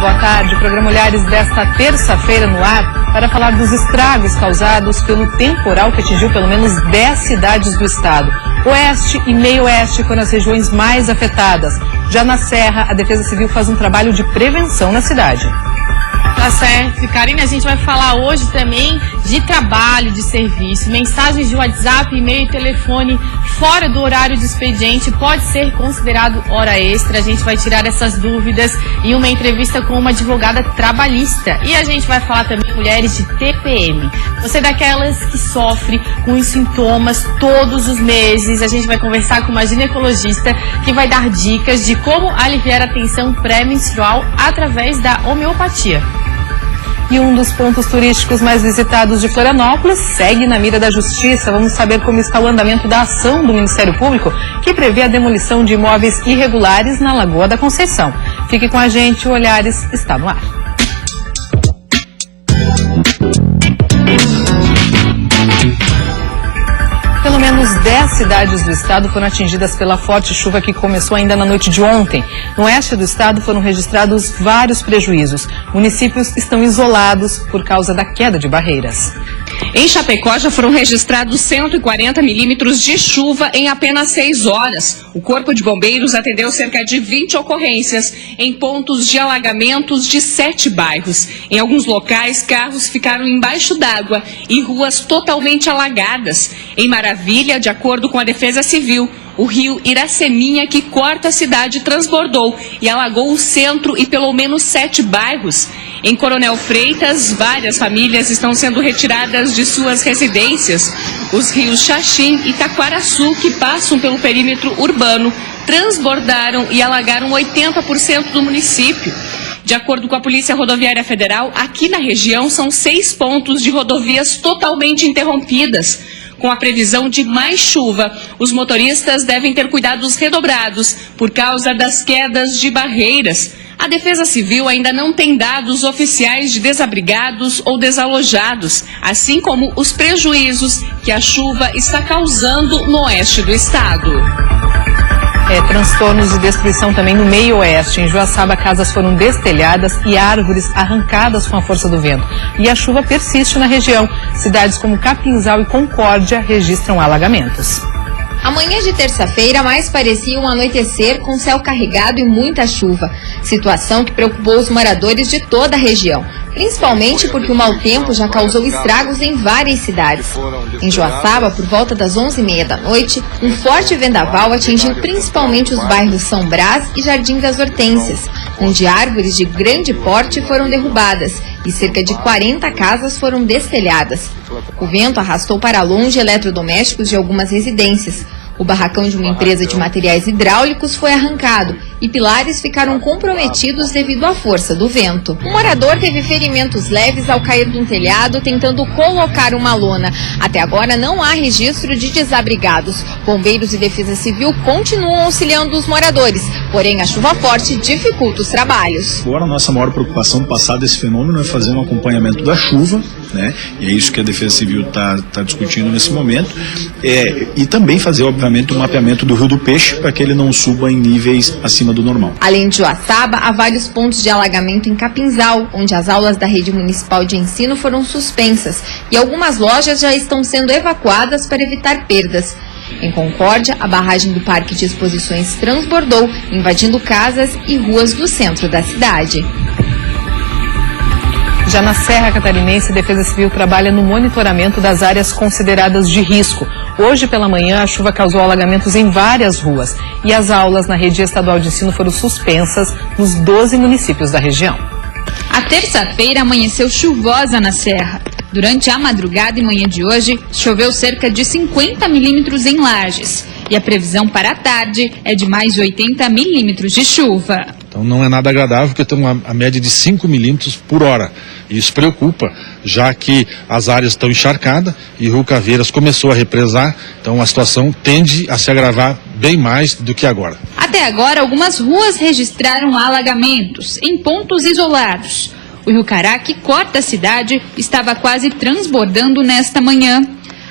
boa tarde. O programa Olhares desta terça-feira no ar para falar dos estragos causados pelo temporal que atingiu pelo menos 10 cidades do estado. Oeste e meio oeste foram as regiões mais afetadas. Já na Serra, a Defesa Civil faz um trabalho de prevenção na cidade. Tá certo. Karine, a gente vai falar hoje também de trabalho, de serviço. Mensagens de WhatsApp, e-mail e telefone fora do horário de expediente pode ser considerado hora extra. A gente vai tirar essas dúvidas em uma entrevista com uma advogada trabalhista. E a gente vai falar também mulheres de TPM. Você é daquelas que sofre com os sintomas todos os meses. A gente vai conversar com uma ginecologista que vai dar dicas de como aliviar a tensão pré-menstrual através da homeopatia. E um dos pontos turísticos mais visitados de Florianópolis segue na mira da Justiça. Vamos saber como está o andamento da ação do Ministério Público, que prevê a demolição de imóveis irregulares na Lagoa da Conceição. Fique com a gente, o Olhares está no ar. Pelo menos 10 cidades do estado foram atingidas pela forte chuva que começou ainda na noite de ontem. No oeste do estado foram registrados vários prejuízos. Municípios estão isolados por causa da queda de barreiras. Em Chapecó já foram registrados 140 milímetros de chuva em apenas 6 horas. O Corpo de Bombeiros atendeu cerca de 20 ocorrências em pontos de alagamentos de 7 bairros. Em alguns locais, carros ficaram embaixo d'água e ruas totalmente alagadas. Em Maravilha, de acordo com a Defesa Civil, o rio Iraceminha, que corta a cidade, transbordou e alagou o centro e pelo menos 7 bairros. Em Coronel Freitas, várias famílias estão sendo retiradas de suas residências. Os rios Xaxim e Taquaraçu, que passam pelo perímetro urbano, transbordaram e alagaram 80% do município. De acordo com a Polícia Rodoviária Federal, aqui na região são 6 pontos de rodovias totalmente interrompidas. Com a previsão de mais chuva, os motoristas devem ter cuidados redobrados por causa das quedas de barreiras. A Defesa Civil ainda não tem dados oficiais de desabrigados ou desalojados, assim como os prejuízos que a chuva está causando no oeste do estado. Transtornos de destruição também no meio oeste. Em Joaçaba, casas foram destelhadas e árvores arrancadas com a força do vento. E a chuva persiste na região. Cidades como Capinzal e Concórdia registram alagamentos. A manhã de terça-feira mais parecia um anoitecer com céu carregado e muita chuva, situação que preocupou os moradores de toda a região, principalmente porque o mau tempo já causou estragos em várias cidades. Em Joaçaba, por volta das 11h30 da noite, um forte vendaval atingiu principalmente os bairros São Brás e Jardim das Hortênsias, onde árvores de grande porte foram derrubadas e cerca de 40 casas foram destelhadas. O vento arrastou para longe eletrodomésticos de algumas residências. O barracão de uma empresa de materiais hidráulicos foi arrancado e pilares ficaram comprometidos devido à força do vento. Um morador teve ferimentos leves ao cair de um telhado tentando colocar uma lona. Até agora não há registro de desabrigados. Bombeiros e Defesa Civil continuam auxiliando os moradores, porém a chuva forte dificulta os trabalhos. Agora a nossa maior preocupação passado esse fenômeno é fazer um acompanhamento da chuva, né? E é isso que a Defesa Civil está discutindo nesse momento, e também fazer, obviamente, o mapeamento do Rio do Peixe para que ele não suba em níveis acima do normal. Além de Joaçaba, há vários pontos de alagamento em Capinzal, onde as aulas da rede municipal de ensino foram suspensas e algumas lojas já estão sendo evacuadas para evitar perdas. Em Concórdia, a barragem do Parque de Exposições transbordou, invadindo casas e ruas do centro da cidade. Já na Serra Catarinense, a Defesa Civil trabalha no monitoramento das áreas consideradas de risco. Hoje pela manhã, a chuva causou alagamentos em várias ruas e as aulas na rede estadual de ensino foram suspensas nos 12 municípios da região. A terça-feira amanheceu chuvosa na Serra. Durante a madrugada e manhã de hoje, choveu cerca de 50 milímetros em Lages. E a previsão para a tarde é de mais de 80 milímetros de chuva. Então não é nada agradável, porque tem a média de 5 milímetros por hora. E isso preocupa, já que as áreas estão encharcadas e o Rio Caveiras começou a represar, então a situação tende a se agravar bem mais do que agora. Até agora, algumas ruas registraram alagamentos em pontos isolados. O Rio Cará, que corta a cidade, estava quase transbordando nesta manhã.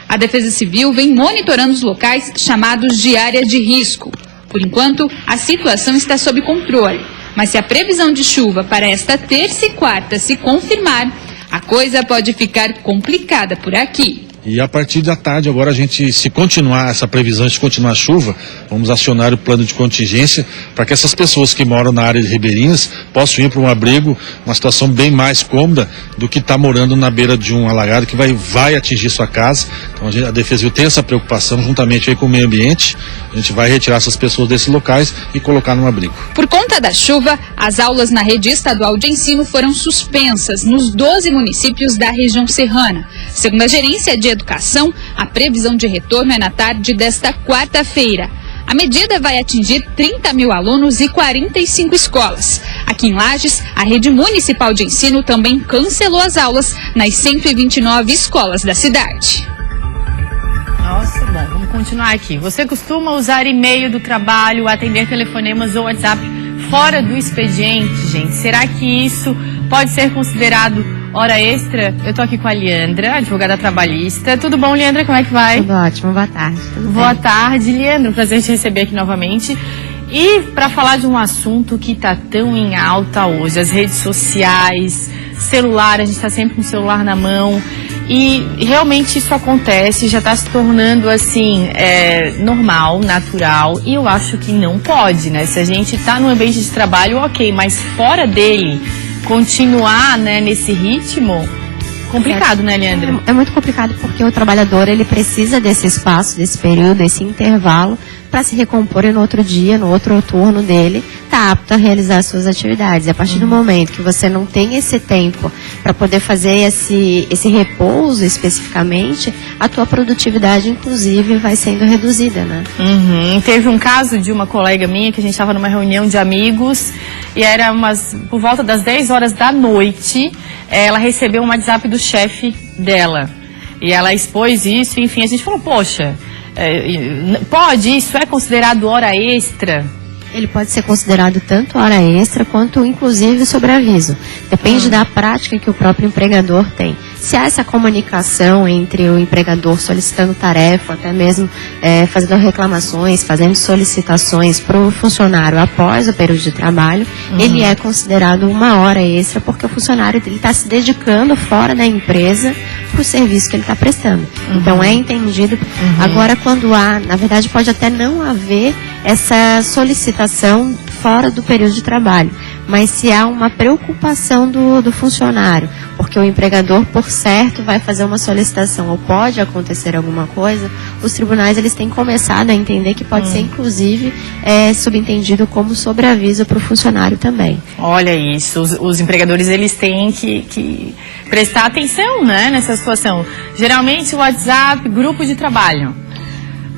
A Defesa Civil vem monitorando os locais chamados de área de risco. Por enquanto, a situação está sob controle. Mas se a previsão de chuva para esta terça e quarta se confirmar, a coisa pode ficar complicada por aqui. E a partir da tarde, agora se continuar essa previsão, se continuar a chuva, vamos acionar o plano de contingência para que essas pessoas que moram na área de Ribeirinhas possam ir para um abrigo, uma situação bem mais cômoda do que estar morando na beira de um alagado que vai atingir sua casa. Então a Defesa Civil tem essa preocupação juntamente aí com o meio ambiente. A gente vai retirar essas pessoas desses locais e colocar num abrigo. Por conta da chuva, as aulas na rede estadual de ensino foram suspensas nos 12 municípios da região serrana. Segundo a Gerência de Educação, a previsão de retorno é na tarde desta quarta-feira. A medida vai atingir 30 mil alunos e 45 escolas. Aqui em Lages, a rede municipal de ensino também cancelou as aulas nas 129 escolas da cidade. Nossa, bom, vamos continuar aqui. Você costuma usar e-mail do trabalho, atender telefonemas ou WhatsApp fora do expediente, gente? Será que isso pode ser considerado hora extra? Eu tô aqui com a Leandra, advogada trabalhista. Tudo bom, Leandra? Como é que vai? Tudo ótimo, boa tarde. Boa tarde, Leandra. Prazer te receber aqui novamente. E para falar de um assunto que tá tão em alta hoje, as redes sociais, celular, a gente tá sempre com o celular na mão. E realmente isso acontece, já está se tornando assim, normal, natural, e eu acho que não pode, né? Se a gente está no ambiente de trabalho, ok, mas fora dele, continuar, né, nesse ritmo, complicado, né, Leandra? É muito complicado porque o trabalhador, ele precisa desse espaço, desse período, desse intervalo, para se recompor e no outro dia, no outro turno dele, está apto a realizar as suas atividades. E a partir do momento que você não tem esse tempo para poder fazer esse repouso especificamente, a tua produtividade, inclusive, vai sendo reduzida, né? Teve um caso de uma colega minha que a gente estava numa reunião de amigos e era por volta das 10 horas da noite, ela recebeu um WhatsApp do chefe dela. E ela expôs isso, enfim, a gente falou, poxa, pode? Isso é considerado hora extra? Ele pode ser considerado tanto hora extra quanto, inclusive, sobreaviso. Depende da prática que o próprio empregador tem. Se há essa comunicação entre o empregador solicitando tarefa, até mesmo fazendo reclamações, fazendo solicitações para o funcionário após o período de trabalho, ele é considerado uma hora extra porque o funcionário está se dedicando fora da empresa para o serviço que ele está prestando. Então é entendido. Agora, quando há, na verdade, pode até não haver essa solicitação fora do período de trabalho, mas se há uma preocupação do funcionário, porque o empregador, por certo, vai fazer uma solicitação ou pode acontecer alguma coisa, os tribunais eles têm começado a entender que pode ser, inclusive, subentendido como sobreaviso para o funcionário também. Olha isso, os empregadores eles têm que prestar atenção, né, nessa situação. Geralmente o WhatsApp, grupo de trabalho.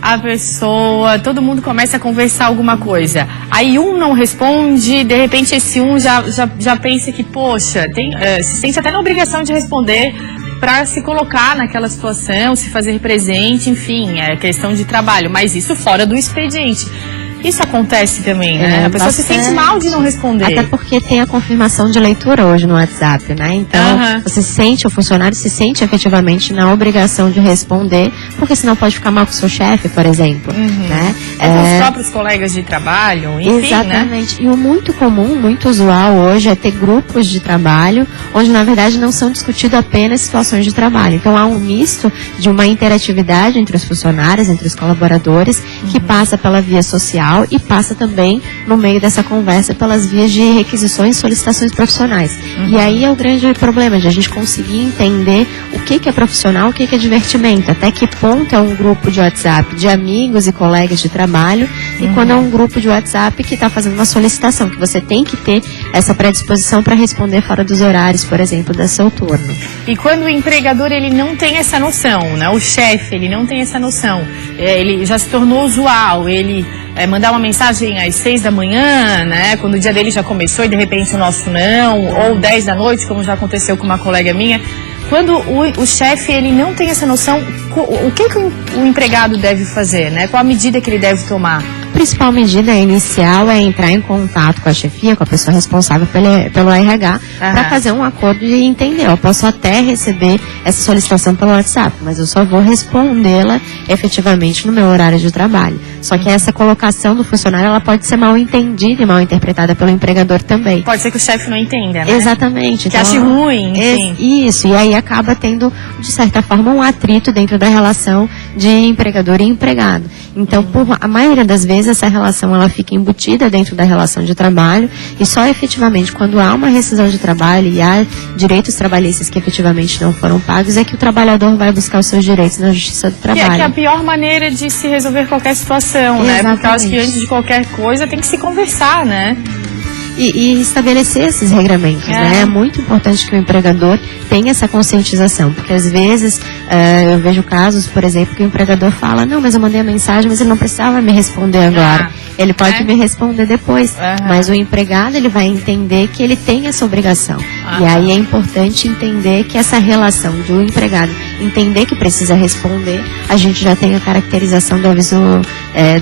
A pessoa, todo mundo começa a conversar alguma coisa. Aí um não responde, de repente esse um já pensa que, poxa, se sente até na obrigação de responder para se colocar naquela situação, se fazer presente, enfim, é questão de trabalho. Mas isso fora do expediente. Isso acontece também, né? A pessoa se sente mal de não responder. Até porque tem a confirmação de leitura hoje no WhatsApp, né? Então, o funcionário se sente efetivamente na obrigação de responder, porque senão pode ficar mal com o seu chefe, por exemplo. Né? Com os próprios colegas de trabalho, enfim, exatamente. Né? E o muito comum, muito usual hoje é ter grupos de trabalho, onde na verdade não são discutidas apenas situações de trabalho. Então, há um misto de uma interatividade entre os funcionários, entre os colaboradores, que passa pela via social e passa também, no meio dessa conversa, pelas vias de requisições e solicitações profissionais. E aí é o grande problema de a gente conseguir entender o que é profissional, o que é divertimento, até que ponto é um grupo de WhatsApp de amigos e colegas de trabalho e quando é um grupo de WhatsApp que está fazendo uma solicitação, que você tem que ter essa predisposição para responder fora dos horários, por exemplo, do seu turno. E quando o empregador ele não tem essa noção, né? O chefe ele não tem essa noção, ele já se tornou usual, ele mandar uma mensagem às 6 da manhã, né, quando o dia dele já começou e de repente o nosso não, ou 10 da noite, como já aconteceu com uma colega minha. Quando o chefe ele não tem essa noção, o que o empregado deve fazer, né? Qual a medida que ele deve tomar? A principal medida inicial é entrar em contato com a chefia, com a pessoa responsável pelo RH, para fazer um acordo e entender. Eu posso até receber essa solicitação pelo WhatsApp, mas eu só vou respondê-la efetivamente no meu horário de trabalho. Só que essa colocação do funcionário, ela pode ser mal entendida e mal interpretada pelo empregador também. Pode ser que o chefe não entenda, né? Exatamente. Que ache ruim, enfim. Isso, e aí acaba tendo, de certa forma, um atrito dentro da relação de empregador e empregado. Então, a maioria das vezes, essa relação ela fica embutida dentro da relação de trabalho e só efetivamente quando há uma rescisão de trabalho e há direitos trabalhistas que efetivamente não foram pagos, é que o trabalhador vai buscar os seus direitos na Justiça do Trabalho. Que é a pior maneira de se resolver qualquer situação, né? Por causa que antes de qualquer coisa tem que se conversar, né? E estabelecer esses regramentos, né? É muito importante que o empregador tenha essa conscientização, porque às vezes eu vejo casos, por exemplo, que o empregador fala, não, mas eu mandei a mensagem, mas ele não precisava me responder agora. Ele pode me responder depois, mas o empregado ele vai entender que ele tem essa obrigação. E aí é importante entender que essa relação do empregado entender que precisa responder, a gente já tem a caracterização do aviso,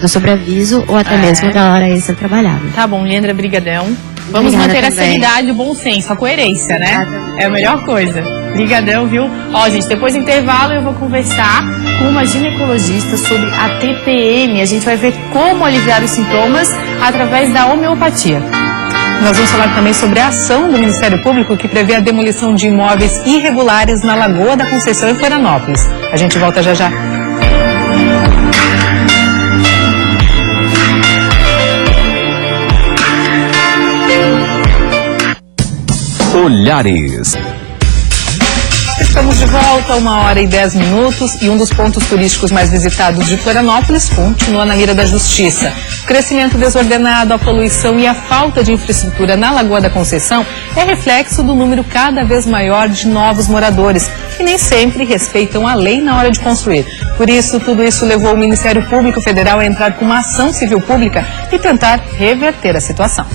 do sobreaviso ou até mesmo da hora extra trabalhada. Tá bom, Leandra, brigadão. Vamos manter a sanidade e o bom senso, a coerência, né? É a melhor coisa. Brigadão, viu? Ó, gente, depois do intervalo eu vou conversar com uma ginecologista sobre a TPM. A gente vai ver como aliviar os sintomas através da homeopatia. Nós vamos falar também sobre a ação do Ministério Público que prevê a demolição de imóveis irregulares na Lagoa da Conceição, em Florianópolis. A gente volta já já. Olhares. Estamos de volta, 1h10 e um dos pontos turísticos mais visitados de Florianópolis continua na mira da Justiça. O crescimento desordenado, a poluição e a falta de infraestrutura na Lagoa da Conceição é reflexo do número cada vez maior de novos moradores, que nem sempre respeitam a lei na hora de construir. Por isso, tudo isso levou o Ministério Público Federal a entrar com uma ação civil pública e tentar reverter a situação.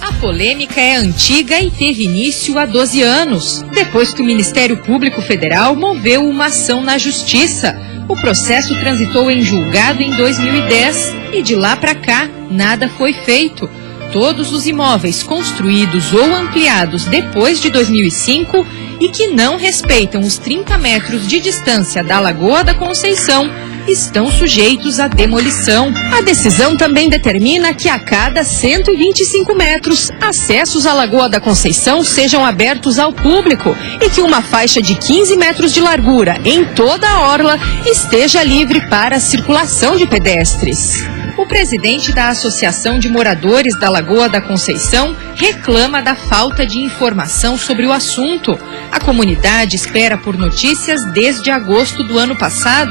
A polêmica é antiga e teve início há 12 anos, depois que o Ministério Público Federal moveu uma ação na Justiça. O processo transitou em julgado em 2010 e de lá para cá nada foi feito. Todos os imóveis construídos ou ampliados depois de 2005 e que não respeitam os 30 metros de distância da Lagoa da Conceição estão sujeitos à demolição. A decisão também determina que a cada 125 metros, acessos à Lagoa da Conceição sejam abertos ao público e que uma faixa de 15 metros de largura em toda a orla esteja livre para a circulação de pedestres. O presidente da Associação de Moradores da Lagoa da Conceição reclama da falta de informação sobre o assunto. A comunidade espera por notícias desde agosto do ano passado,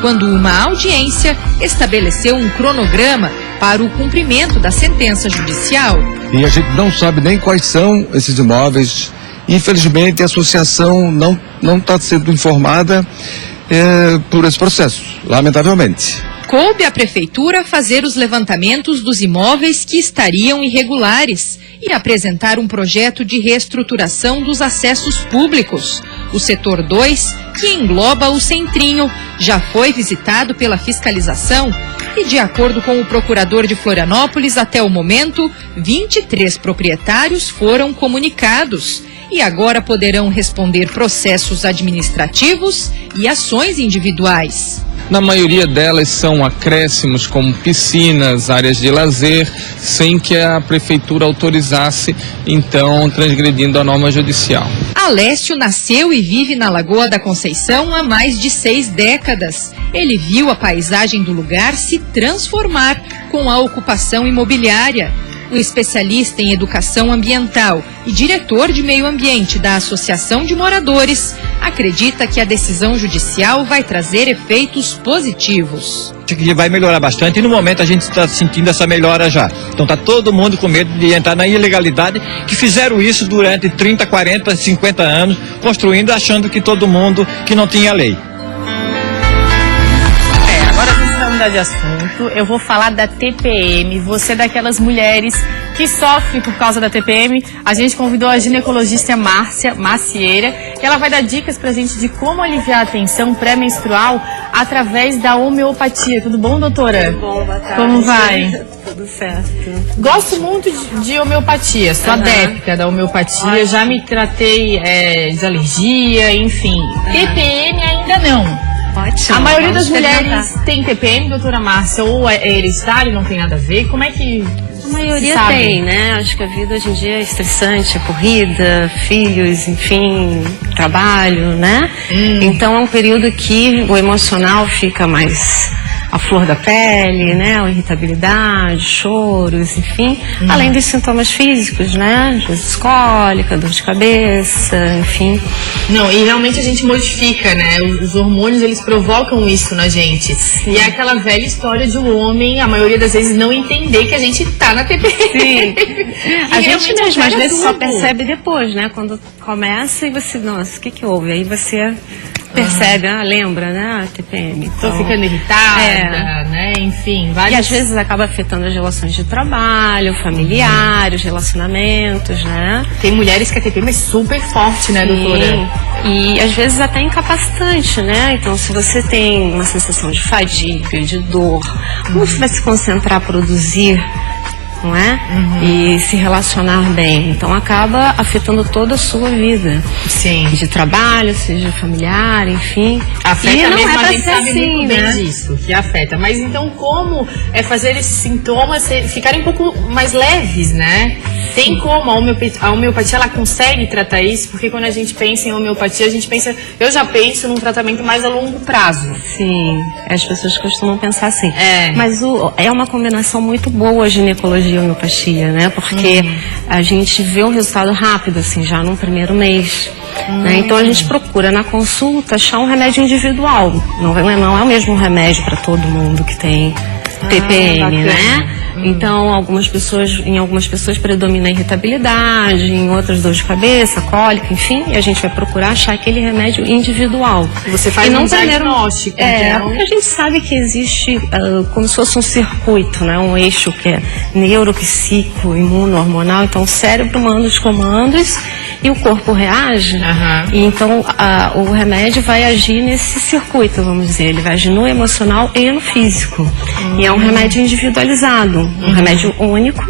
quando uma audiência estabeleceu um cronograma para o cumprimento da sentença judicial. E a gente não sabe nem quais são esses imóveis. Infelizmente, a associação não está sendo informada por esse processo, lamentavelmente. Coube à Prefeitura fazer os levantamentos dos imóveis que estariam irregulares e apresentar um projeto de reestruturação dos acessos públicos. O setor 2, que engloba o Centrinho, já foi visitado pela fiscalização e, de acordo com o procurador de Florianópolis, até o momento, 23 proprietários foram comunicados e agora poderão responder processos administrativos e ações individuais. Na maioria delas são acréscimos como piscinas, áreas de lazer, sem que a prefeitura autorizasse, então transgredindo a norma judicial. Alessio nasceu e vive na Lagoa da Conceição há mais de 6 décadas. Ele viu a paisagem do lugar se transformar com a ocupação imobiliária. O especialista em educação ambiental e diretor de meio ambiente da Associação de Moradores acredita que a decisão judicial vai trazer efeitos positivos. Acho que vai melhorar bastante e no momento a gente está sentindo essa melhora já. Então está todo mundo com medo de entrar na ilegalidade, que fizeram isso durante 30, 40, 50 anos, construindo achando que todo mundo que não tinha lei. Agora a gente vai mudar de assunto, eu vou falar da TPM. Você é daquelas mulheres que sofrem por causa da TPM. A gente convidou a ginecologista Márcia Macieira e ela vai dar dicas pra gente de como aliviar a tensão pré-menstrual através da homeopatia. Tudo bom, doutora? Tudo bom, boa tarde. Como vai? Tudo certo. Gosto muito de homeopatia, sou adepta da homeopatia, já me tratei de alergia, enfim. TPM ainda não. Ótimo. A maioria das Vamos mulheres tem TPM, doutora Márcia, ou é hereditário, não tem nada a ver? Como é que A maioria tem, né? Acho que a vida hoje em dia é estressante, é corrida, filhos, enfim, trabalho, né? Então é um período que o emocional fica mais à flor da pele, né? A irritabilidade, choros, enfim. Além dos sintomas físicos, né? Às vezes cólica, dor de cabeça, enfim. Não, e realmente a gente modifica, né? Os hormônios, eles provocam isso na gente. Sim. E é aquela velha história de um homem, a maioria das vezes, não entender que a gente tá na TPM. Sim. A gente mesmo, às vezes, só percebe depois, né? Quando começa e você, nossa, o que houve? Aí você percebe, lembra, né? A TPM. Tô ficando irritada, né? Enfim, várias... E às vezes acaba afetando as relações de trabalho, familiares, relacionamentos, né? Tem mulheres que a TPM é super forte, né, doutora? E às vezes até incapacitante, né? Então, se você tem uma sensação de fadiga, de dor, como você vai se concentrar, produzir, não é? E se relacionar bem. Então acaba afetando toda a sua vida. Sim. De trabalho, seja familiar, enfim. Afeta e não mesmo, é a gente sabe assim, muito bem né? disso, que afeta. Mas então como é fazer esses sintomas ficarem um pouco mais leves, né? Tem como, a homeopatia ela consegue tratar isso? Porque quando a gente pensa em homeopatia, a gente pensa, eu já penso num tratamento mais a longo prazo. Sim, as pessoas costumam pensar assim. Mas é uma combinação muito boa a ginecologia e a homeopatia, né? Porque a gente vê um resultado rápido, assim, já no primeiro mês. Né? Então a gente procura na consulta achar um remédio individual. Não é o mesmo remédio para todo mundo que tem TPM, né? Então, em algumas pessoas predomina a irritabilidade, em outras dor de cabeça, cólica, enfim, e a gente vai procurar achar aquele remédio individual. Você faz um diagnóstico, então. Porque a gente sabe que existe como se fosse um circuito, né? Um eixo que é neuropsíquico, imuno-hormonal, então o cérebro manda os comandos e o corpo reage, e então o remédio vai agir nesse circuito, vamos dizer, ele vai agir no emocional e no físico. E é um remédio individualizado, um remédio único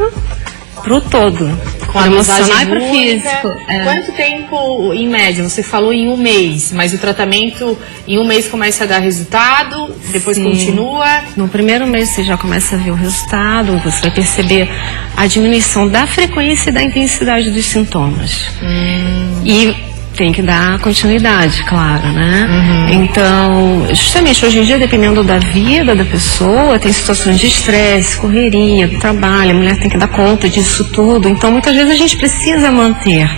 pro todo. Com a emocional e pro única. físico. Quanto tempo, em média? Você falou em um mês, mas o tratamento em um mês começa a dar resultado, depois continua? No primeiro mês você já começa a ver o resultado, você vai perceber a diminuição da frequência e da intensidade dos sintomas. E tem que dar continuidade, claro, né? Então, justamente hoje em dia, dependendo da vida da pessoa, tem situações de estresse, correria, trabalho, a mulher tem que dar conta disso tudo. Então, muitas vezes a gente precisa manter.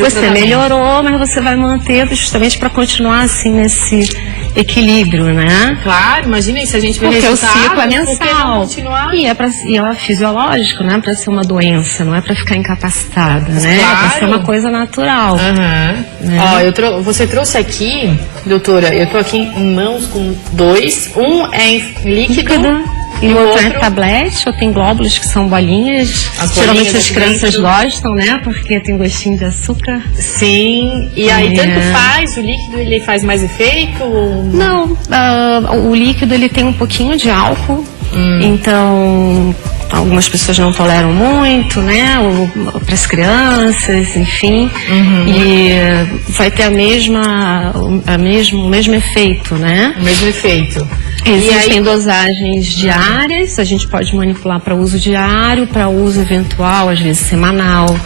Você melhorou, mas você vai manter justamente para continuar assim nesse equilíbrio, né? Claro, imagina se a gente vê porque o ciclo é mensal. E é fisiológico, não é para ser uma doença, não é para ficar incapacitada, né? Claro. É para ser uma coisa natural. Né? Ó, você trouxe aqui, doutora, eu tô aqui em mãos com dois. Um é em líquido. E o outro é tablete, ou tem glóbulos que são bolinhas. Geralmente as crianças gostam, né? Porque tem gostinho de açúcar. Sim, e aí tanto faz, o líquido ele faz mais efeito? Não, o líquido ele tem um pouquinho de álcool, então algumas pessoas não toleram muito, né? Para as crianças, enfim, e vai ter o mesmo efeito, né? O mesmo efeito. Existem dosagens diárias, a gente pode manipular para uso diário, para uso eventual, às vezes semanal,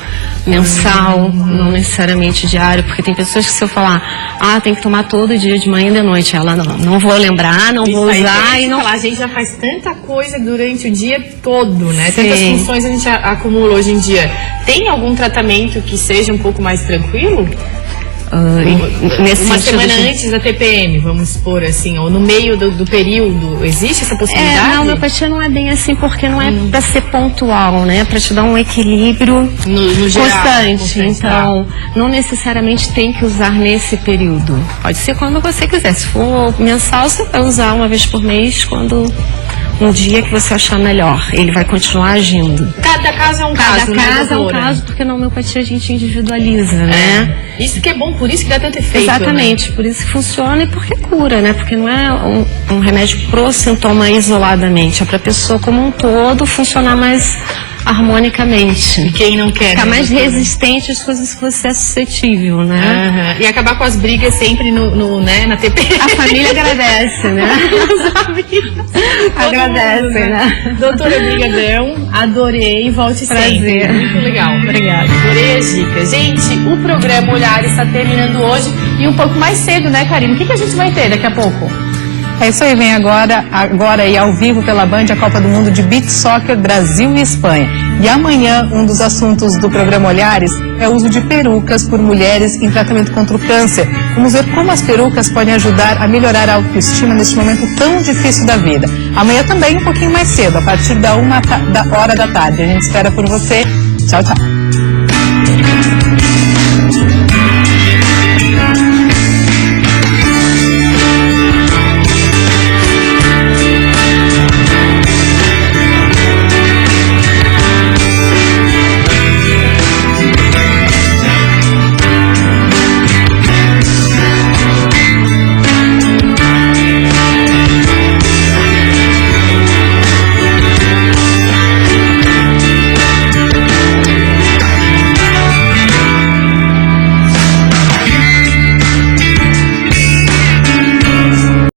mensal, não necessariamente diário, porque tem pessoas que se eu falar, tem que tomar todo dia de manhã e de noite, ela não vou lembrar, não vou usar e não... A gente já faz tanta coisa durante o dia todo, né? Sim. Tantas funções a gente acumula hoje em dia. Tem algum tratamento que seja um pouco mais tranquilo? Uma semana antes da TPM, vamos supor assim, ou no meio do período, existe essa possibilidade? Não, a homeopatia não é bem assim, porque não é para ser pontual, né? Para te dar um equilíbrio no geral, constante. Então, não necessariamente tem que usar nesse período. Pode ser quando você quiser. Se for mensal, você vai usar uma vez por mês, um dia que você achar melhor. Ele vai continuar agindo. Cada caso é um caso, né, caso é um caso, porque na homeopatia a gente individualiza, né? Isso que é bom, por isso que dá tanto efeito. Exatamente, né? por isso que funciona e porque cura, né? Porque não é um remédio pro sintoma isoladamente, é pra pessoa como um todo funcionar mais harmonicamente. E quem não quer? Ficar né, mais doutora? resistente às coisas que você é suscetível, né? Aham. E acabar com as brigas sempre né, na TPM. A família agradece, né? Agradece, né? Doutora, brigadão. Adorei. Volte Prazer. sempre. Muito legal. Obrigada. Adorei as dicas. Gente, o programa Olhar está terminando hoje e um pouco mais cedo, né, Karine? O que a gente vai ter daqui a pouco? É isso aí, vem agora e ao vivo pela Band a Copa do Mundo de Beach Soccer Brasil e Espanha. E amanhã, um dos assuntos do programa Olhares é o uso de perucas por mulheres em tratamento contra o câncer. Vamos ver como as perucas podem ajudar a melhorar a autoestima neste momento tão difícil da vida. Amanhã também um pouquinho mais cedo, a partir da 1h da tarde. A gente espera por você. Tchau, tchau.